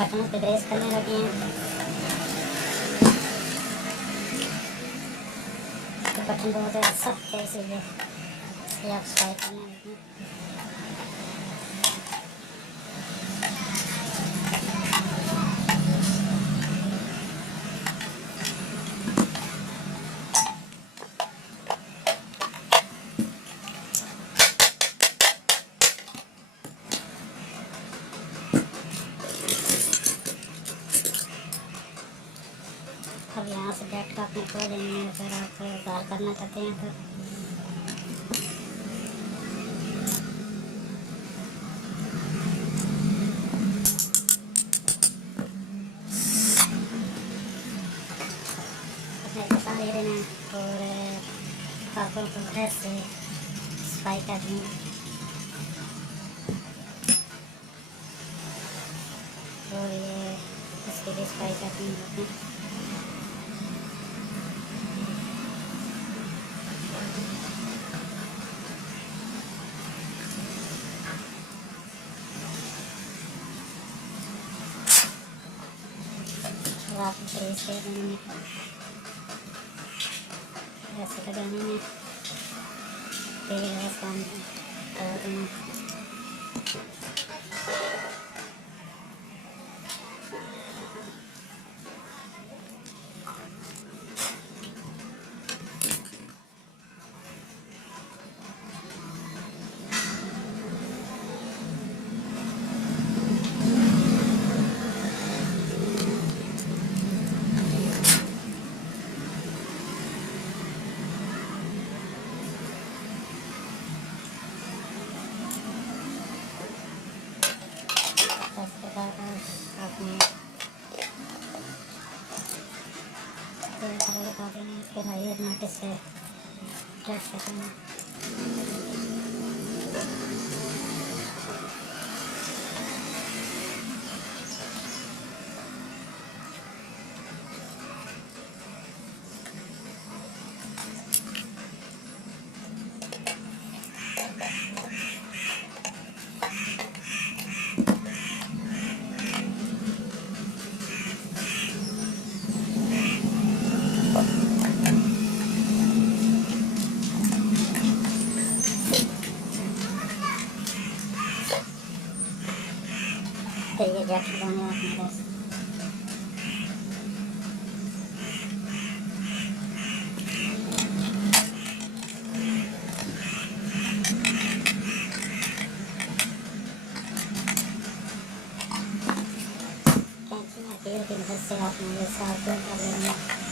बटनों पे ग्रेस करने लगे हैं, तो बटन बहुत ज़्यादा सख्त है, इसीलिए आप सफाई करने लगे हैं। अब यहाँ से बैठ कर अपने खोल देंगे, अगर आप दाल करना चाहते हैं तो। अपने बता दे देना और काफों को ब्रश से सफाई करनी है, और ये इसके लिए सफाई करनी होती है। आप ग्रेस दे देंगे, ऐसे लगाने में तेल गैस बंद कर देना। उसके बाद आपने तेल खड़ा लगा देना, फिर हाई नोटिस से ब्रश करना। फिर ये जट लगाने अपने बस। कैंची या तेल की मदद से आपने ये साफ कर लेना।